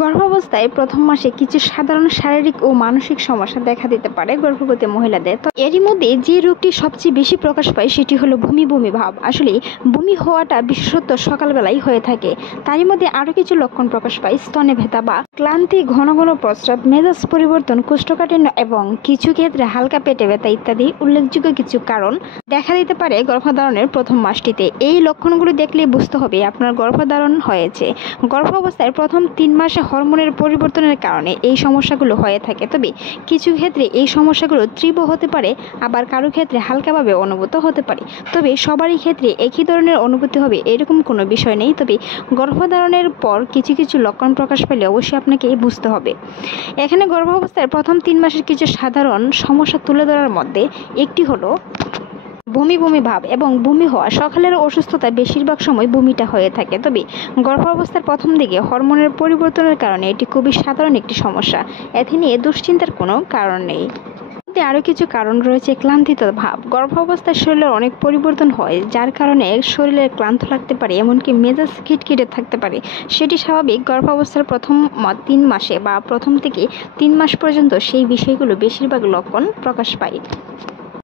গর্ভাবস্থায় প্রথম মাসে কিছু সাধারণ শারীরিক ও মানসিক সমস্যা দেখা দিতে পারে গর্ভবতী মহিলাদের। তো এরই মধ্যে যে রোগটি সবচেয়ে বেশি প্রকাশ পায় সেটি হলো বমি বমি ভাব। আসলে বমি হওয়াটা বিশেষত সকালবেলায় হয়ে থাকে। তারই মধ্যে আরও কিছু লক্ষণ প্রকাশ পায়: স্তনে ব্যথা বা ক্লান্তি, ঘন ঘন প্রস্রাব, মেজাজ পরিবর্তন, কোষ্ঠকাঠিন্য এবং কিছু ক্ষেত্রে হালকা পেটে ব্যথা ইত্যাদি উল্লেখযোগ্য কিছু কারণ দেখা দিতে পারে গর্ভধারণের প্রথম মাসটিতে। এই লক্ষণগুলো দেখলেই বুঝতে হবে আপনার গর্ভধারণ হয়েছে। গর্ভাবস্থায় প্রথম 3 মাসে হরমোনের পরিবর্তনের কারণে এই সমস্যাগুলো হয়ে থাকে। তবে কিছু ক্ষেত্রে এই সমস্যাগুলো তীব্র হতে পারে, আবার কারো ক্ষেত্রে হালকাভাবে অনুভূত হতে পারে। তবে সবারই ক্ষেত্রে একই ধরনের অনুভূতি হবে এরকম কোনো বিষয় নেই। তবে গর্ভধারণের পর কিছু কিছু লক্ষণ প্রকাশ পেলে অবশ্যই আপনাকে বুঝতে হবে। এখানে গর্ভাবস্থায় প্রথম 3 মাসের কিছু সাধারণ সমস্যা তুলে ধরার মধ্যে একটি হলো বমি বমি ভাব এবং বমি হওয়া। সকালের অসুস্থতায় বেশিরভাগ সময় বমিটা হয়ে থাকে। তবে গর্ভাবস্থার প্রথম দিকে হরমোনের পরিবর্তনের কারণে এটি খুবই সাধারণ একটি সমস্যা। এতে নিয়ে দুশ্চিন্তার কোনো কারণ নেই। আরও কিছু কারণ রয়েছে: ক্লান্তিত ভাব। গর্ভাবস্থায় শরীরের অনেক পরিবর্তন হয়, যার কারণে শরীরে ক্লান্ত লাগতে পারে, এমনকি মেজাজ খিটখিটে থাকতে পারে। সেটি স্বাভাবিক। গর্ভাবস্থার প্রথম 3 মাসে বা প্রথম থেকে 3 মাস পর্যন্ত সেই বিষয়গুলো বেশিরভাগ লক্ষণ প্রকাশ পায়।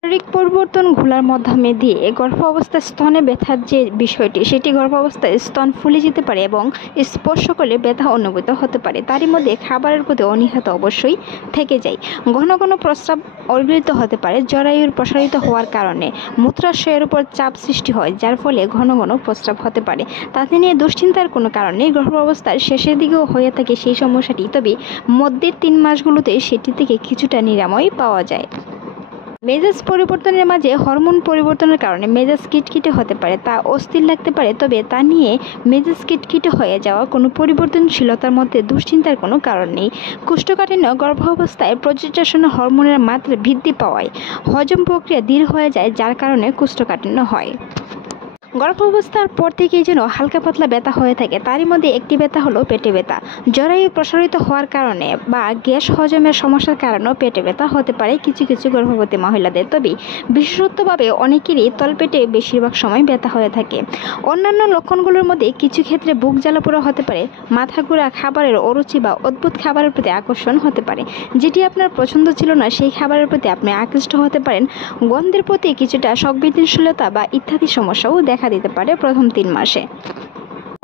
শারীরিক পরিবর্তন ঘোলার মাধ্যমে দিয়ে গর্ভাবস্থায় স্তনে ব্যথার যে বিষয়টি, সেটি গর্ভাবস্থায় স্তন ফুলে যেতে পারে এবং স্পর্শ করলে ব্যথা অনুভূত হতে পারে। তারই মধ্যে খাবারের প্রতি অনীহা তো অবশ্যই থেকে যায়। ঘন ঘন প্রস্রাব অবলিত হতে পারে। জরায়ুর প্রসারিত হওয়ার কারণে মূত্রাশয়ের উপর চাপ সৃষ্টি হয়, যার ফলে ঘন ঘন প্রস্রাব হতে পারে। তাতে নিয়ে দুশ্চিন্তার কোনো কারণ নেই। গর্ভাবস্থার শেষের দিকেও হয়ে থাকে সেই সমস্যাটি, তবে মধ্যের 3 মাসগুলোতে সেটি থেকে কিছুটা নিরাময় পাওয়া যায়। মেজাজ পরিবর্তনের মাঝে হরমোন পরিবর্তনের কারণে মেজাজ খিটখিটে হতে পারে, তা অস্থির লাগতে পারে। তবে তা নিয়ে মেজাজ খিটখিটে হয়ে যাওয়া কোনো পরিবর্তনশীলতার মধ্যে দুশ্চিন্তার কোনো কারণ নেই। কোষ্ঠকাঠিন্য। গর্ভাবস্থায় প্রজেস্টেরন হরমোনের মাত্রা বৃদ্ধি পাওয়ায় হজম প্রক্রিয়া ধীর হয়ে যায়, যার কারণে কোষ্ঠকাঠিন্য হয়। গর্ভাবস্থার পর থেকেই যেন হালকা পাতলা ব্যথা হয়ে থাকে। তারই মধ্যে একটি ব্যথা হলো পেটে ব্যথা। জরায়ু প্রসারিত হওয়ার কারণে বা গ্যাস হজমের সমস্যার কারণেও পেটে ব্যথা হতে পারে কিছু কিছু গর্ভবতী মহিলাদের। তবে বিশেষত্বভাবে অনেকেরই তলপেটে বেশিরভাগ সময় ব্যথা হয়ে থাকে। অন্যান্য লক্ষণগুলোর মধ্যে কিছু ক্ষেত্রে বুক জ্বালাপোড়া হতে পারে, মাথা ঘোরা, খাবারের অরুচি বা অদ্ভুত খাবারের প্রতি আকর্ষণ হতে পারে। যেটি আপনার পছন্দ ছিল না সেই খাবারের প্রতি আপনি আকৃষ্ট হতে পারেন। গন্ধের প্রতি কিছুটা সংবেদনশীলতা বা ইত্যাদি সমস্যাও দেখা দিতে পারে প্রথম 3 মাসে।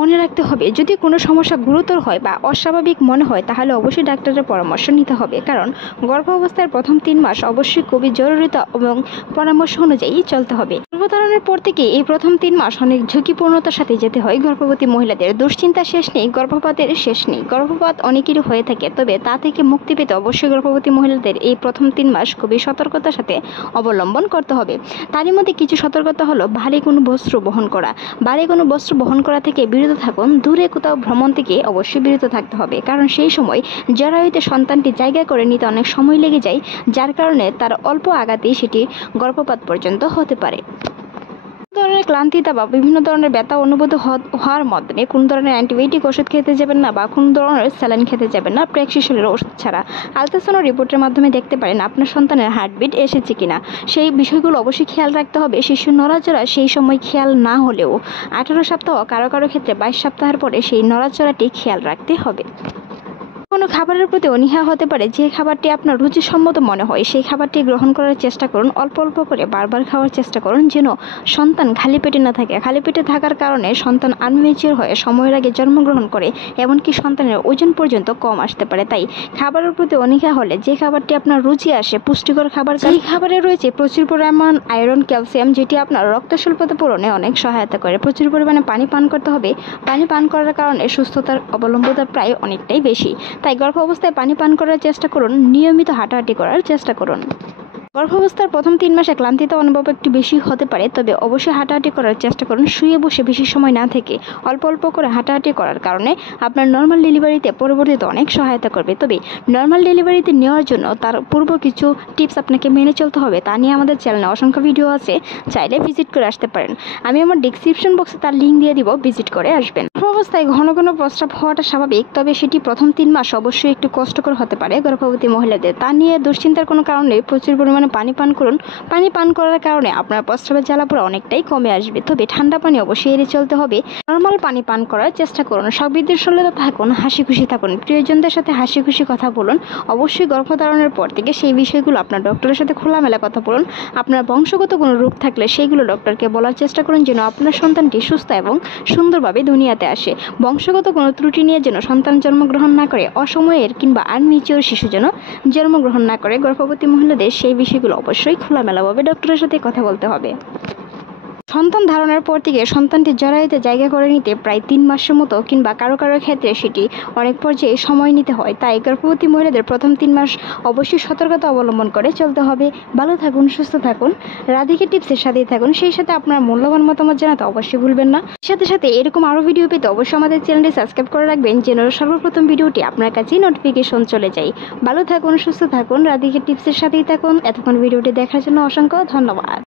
মনে রাখতে হবে, যদি কোনো সমস্যা গুরুতর হয় বা অস্বাভাবিক মনে হয় তাহলে অবশ্যই ডাক্তারের পরামর্শ নিতে হবে, কারণ গর্ভাবস্থার প্রথম 3 মাস অবশ্যই খুবই জরুরিতা এবং পরামর্শ অনুযায়ী চলতে হবে। গর্ভধারণের পর থেকে এই প্রথম 3 মাস অনেক ঝুঁকিপূর্ণতার সাথে যেতে হয় গর্ভবতী মহিলাদের। দুশ্চিন্তা শেষ নেই, গর্ভপাতের শেষ নেই। গর্ভপাত অনেকেরই হয়ে থাকে, তবে তা থেকে মুক্তি পেতে অবশ্যই গর্ভবতী মহিলাদের এই প্রথম 3 মাস খুবই সতর্কতার সাথে অবলম্বন করতে হবে। তারই মধ্যে কিছু সতর্কতা হলো: ভারী কোনো বস্ত্র বহন করা। ভারী কোনো বস্ত্র বহন করা থেকে বিরত থাকুন। দূরে কোথাও ভ্রমণ থেকে অবশ্যই বিরত থাকতে হবে, কারণ সেই সময় জরায়ুতে সন্তানটি জায়গা করে নিতে অনেক সময় লেগে যায়, যার কারণে তার অল্প আঘাতেই সেটি গর্ভপাত পর্যন্ত হতে পারে। ধরনের ক্লান্তিতা বা বিভিন্ন ধরনের ব্যথা অনুভূত হওয়ার মধ্যে কোনো ধরনের অ্যান্টিবায়োটিক ওষুধ খেতে যাবেন না বা কোনো ধরনের স্যালাইন খেতে যাবেন না প্রেসক্রিপশনের ওষুধ ছাড়া। আলট্রাসাউন্ড রিপোর্টের মাধ্যমে দেখতে পারেন আপনার সন্তানের হার্টবিট এসেছে কিনা। সেই বিষয়গুলো অবশ্যই খেয়াল রাখতে হবে। শিশুর নড়াচড়া সেই সময় খেয়াল না হলেও 18 সপ্তাহ, কারো কারো ক্ষেত্রে 22 সপ্তাহের পরে সেই নড়াচড়াটি খেয়াল রাখতে হবে। কোনো খাবারের প্রতি অনীহা হতে পারে। যে খাবারটি আপনার রুচিসম্মত মনে হয় সেই খাবারটি গ্রহণ করার চেষ্টা করুন। অল্প অল্প করে বারবার খাওয়ার চেষ্টা করুন, যেন সন্তান খালি পেটে না থাকে। খালি পেটে থাকার কারণে সন্তান আনম্যাচিওর হয়ে সময়ের আগে জন্মগ্রহণ করে, এমনকি সন্তানের ওজন পর্যন্ত কম আসতে পারে। তাই খাবারের প্রতি অনীহা হলে যে খাবারটি আপনার রুচি আসে, পুষ্টিকর খাবার, সেই খাবারে রয়েছে প্রচুর পরিমাণ আয়রন, ক্যালসিয়াম, যেটি আপনার রক্ত স্বল্পতা পূরণে অনেক সহায়তা করে। প্রচুর পরিমাণে পানি পান করতে হবে। পানি পান করার কারণে সুস্থতার অবলম্বনতা প্রায় অনেকটাই বেশি। তাই গর্ভ অবস্থায় পানি পান করার চেষ্টা করুন। নিয়মিত হাঁটাহাঁটি করার চেষ্টা করুন। গর্ভাবস্থার প্রথম 3 মাসে ক্লান্তিতে অনুভব একটু বেশি হতে পারে, তবে অবশ্যই হাঁটাহাঁটি করার চেষ্টা করুন। শুয়ে বসে বেশি সময় না থেকে অল্প অল্প করে হাঁটাহাঁটি করার কারণে আপনার নর্মাল ডেলিভারিতে পরবর্তীতে অনেক সহায়তা করবে। তবে নর্মাল ডেলিভারিতে নেওয়ার জন্য তার পূর্ব কিছু টিপস আপনাকে মেনে চলতে হবে। তা নিয়ে আমাদের চ্যানেলে অসংখ্য ভিডিও আছে, চাইলে ভিজিট করে আসতে পারেন। আমি আমার ডেসক্রিপশন বক্সে তার লিঙ্ক দিয়ে দিব, ভিজিট করে আসবেন। গর্ভাবস্থায় ঘন ঘন প্রস্রাব হওয়াটা স্বাভাবিক, তবে সেটি প্রথম 3 মাস অবশ্যই একটু কষ্টকর হতে পারে গর্ভবতী মহিলাদের। তা নিয়ে দুশ্চিন্তার কোনো কারণ নেই। প্রচুর পরিমাণে পরিমাণে পানি পান করুন। পানি পান করার কারণে আপনার প্রস্রাবের জ্বালাপোড়া অনেকটাই কমে আসবে। তবে ঠান্ডা পানি অবশ্যই এড়িয়ে চলতে হবে। নর্মাল পানি পান করার চেষ্টা করুন। সংবেদনশীলতা থাকুন, হাসি খুশি থাকুন, প্রিয়জনদের সাথে হাসি খুশি কথা বলুন। অবশ্যই গর্ভধারণের পর থেকে সেই বিষয়গুলো আপনার ডক্টরের সাথে খোলামেলা কথা বলুন। আপনার বংশগত কোনো রোগ থাকলে সেইগুলো ডক্টরকে বলার চেষ্টা করুন যেন আপনার সন্তানটি সুস্থ এবং সুন্দরভাবে দুনিয়াতে আসে। বংশগত কোনো ত্রুটি নিয়ে যেন সন্তান জন্মগ্রহণ না করে, অসময়ের কিংবা আনম্যাচিওর শিশু যেন জন্মগ্রহণ না করে। গর্ভবতী মহিলাদের সেই বিষয়গুলো অবশ্যই খোলামেলাভাবে ডক্টরের সাথে কথা বলতে হবে। সন্তান ধারণের পর থেকে সন্তানটি জরায়ুতে জায়গা করে নিতে প্রায় 3 মাসের মতো কিংবা কারো কারো ক্ষেত্রে সেটি অনেক পর্যায়ে সময় নিতে হয়। তাই গর্ভবতী মহিলাদের প্রথম 3 মাস অবশ্যই সতর্কতা অবলম্বন করে চলতে হবে। ভালো থাকুন, সুস্থ থাকুন, রাধিকা টিপসের সাথেই থাকুন। সেই সাথে আপনার মূল্যবান মতামত জানাতে অবশ্যই ভুলবেন না। সাথে সাথে এরকম আরও ভিডিও পেতে অবশ্যই আমাদের চ্যানেলটি সাবস্ক্রাইব করে রাখবেন যেন সর্বপ্রথম ভিডিওটি আপনার কাছেই নোটিফিকেশন চলে যায়। ভালো থাকুন, সুস্থ থাকুন, রাধিকা টিপসের সাথেই থাকুন। এতক্ষণ ভিডিওটি দেখার জন্য অসংখ্য ধন্যবাদ।